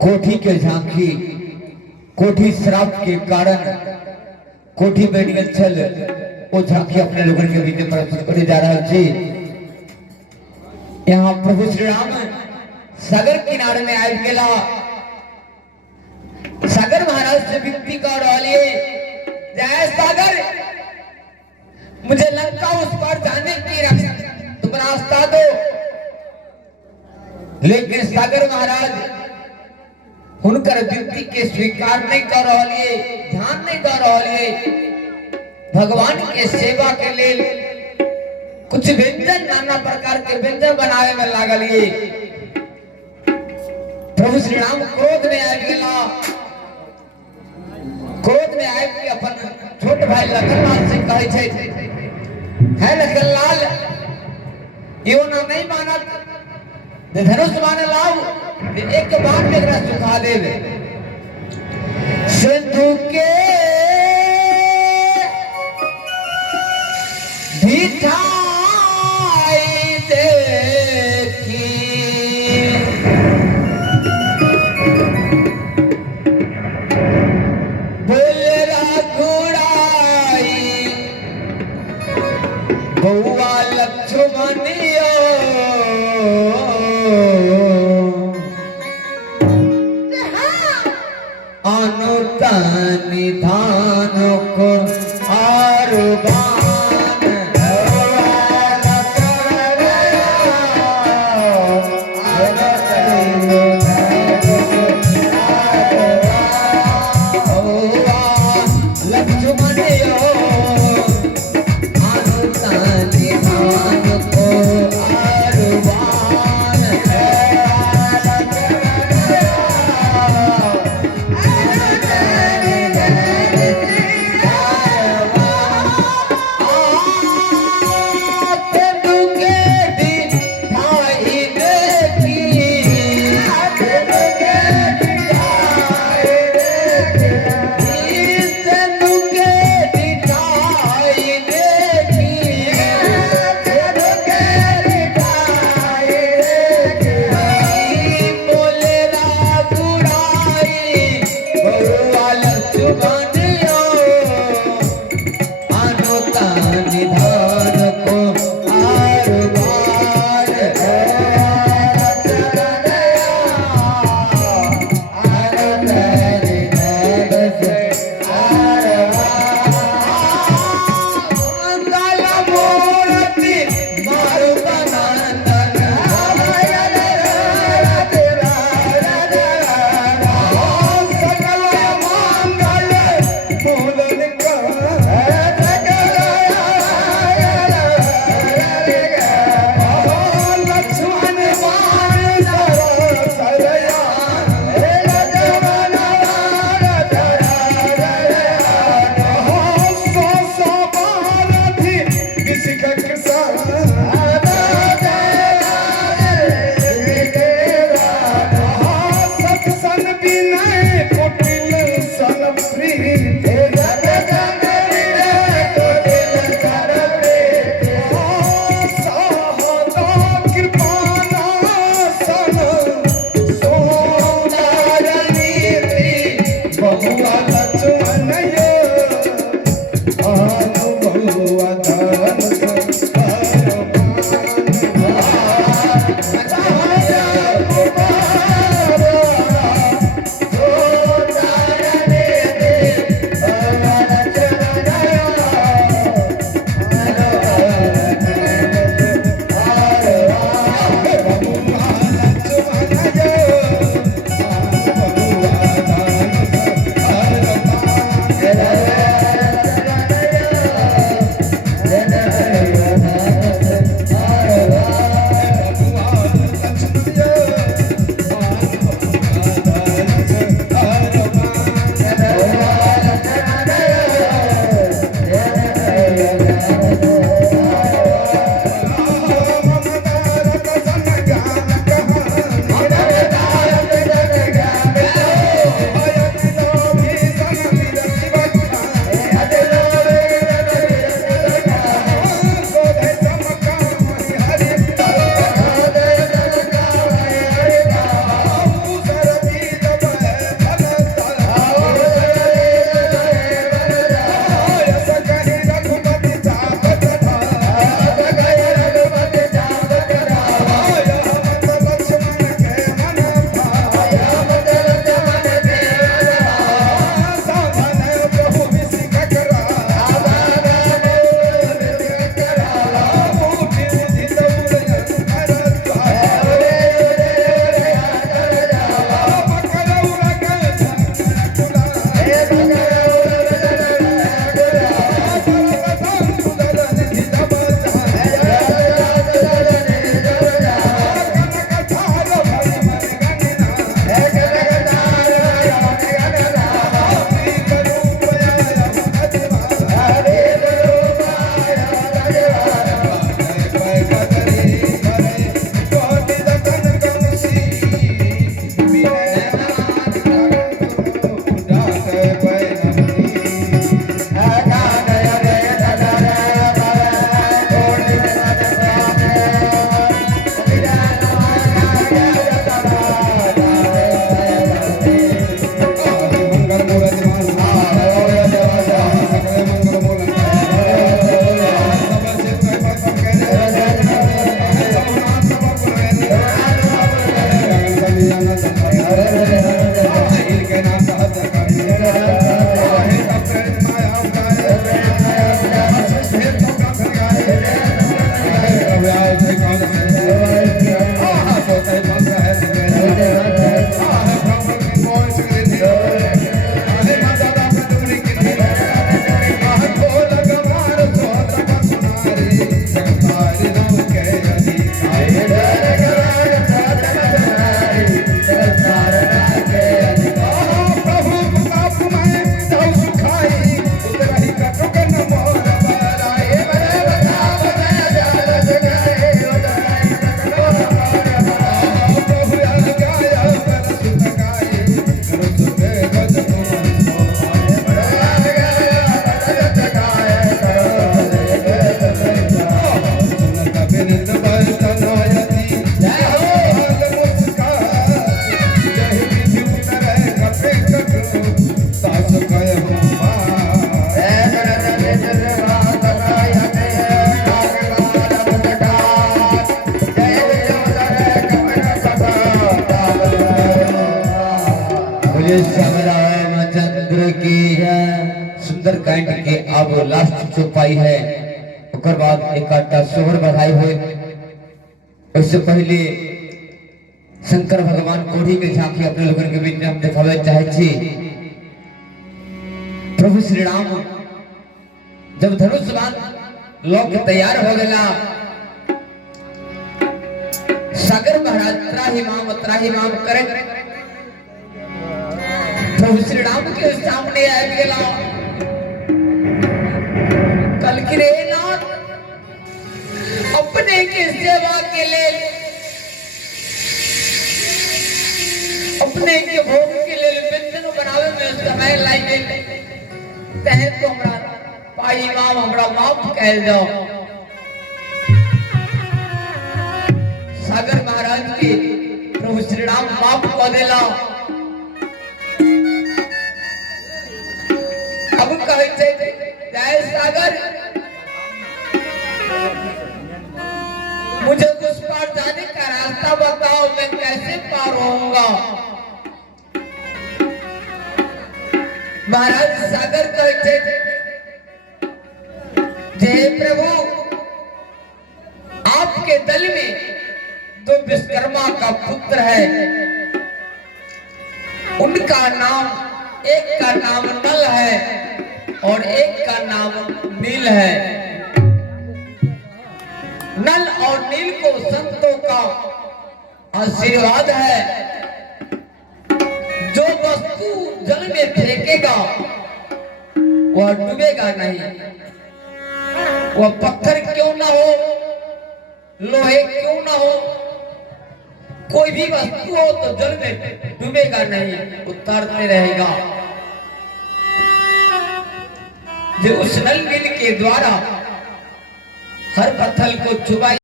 कोठी के झांकी कोठी श्राप के कारण कोठी मेडिकल छल वो झांकी अपने लोगों के बीच प्रस्तुत करे जा रहा है। यहाँ प्रभु श्री राम सागर किनारे में आए गेला। सागर महाराज से विनती कर रही जय सागर, मुझे लंका उस पर जाने की तुम रास्ता दो। लेकिन सागर महाराज उनकर विनती के स्वीकार नहीं कर रही, ध्यान नहीं कर रही। भगवान के सेवा के लिए कुछ व्यंजन नाना प्रकार के व्यंजन बनावे में लागल। ये प्रभु श्री राम क्रोध में आ गया। क्रोध में आए कि अपन छोट भाई लखनलाल से कहे छे, है लखनलाल यो ना नहीं मानत, धनुष माने लाओ एक बार में एकरा सुखा देवे। सिंधु के ढिठाई देखी बोलेरा घुड़ाई बउआ लक्ष्मणियो निधान को इनके नाम साहब चंद्र की सुंदरकांड के अब लास्ट चौपाई है। ओकर बाद एक आटा सोहर बढ़ाई हुए। उससे पहले शंकर भगवान कोढ़ी के झांकी अपने लोगों के बीच में हम दिखावे चाहे छी। प्रभु श्री राम जब धनुष बाण लोग तैयार हो गया, सागर महाराज त्राही माम करे प्रभु श्री राम के सामने आ गया। कल की रे नाथ अपने के सेवा के लिए, अपने के भोग के लिए व्यंजन बनावे में समय लागे तहे तो हमरा पाई माम हमरा माफ कह जाओ। सागर महाराज के प्रभु श्री राम माफ कर देला। अब कहे जय सागर मुझे उस पार जाने का रास्ता बताओ, मैं कैसे पार होऊंगा। महाराज सागर कहते जय प्रभु, आपके दल में दो विश्वकर्मा का पुत्र है, उनका नाम एक का नाम नल है और एक का नाम नील है। नल और नील को संतों का आशीर्वाद है। जो वस्तु जल में फेंकेगा वह डूबेगा नहीं। वह पत्थर क्यों ना हो, लोहे क्यों ना हो, कोई भी वस्तु हो तो जल में डूबेगा नहीं, उतरते रहेगा। जो उस नल नील के द्वारा हर पत्थर को चुबाई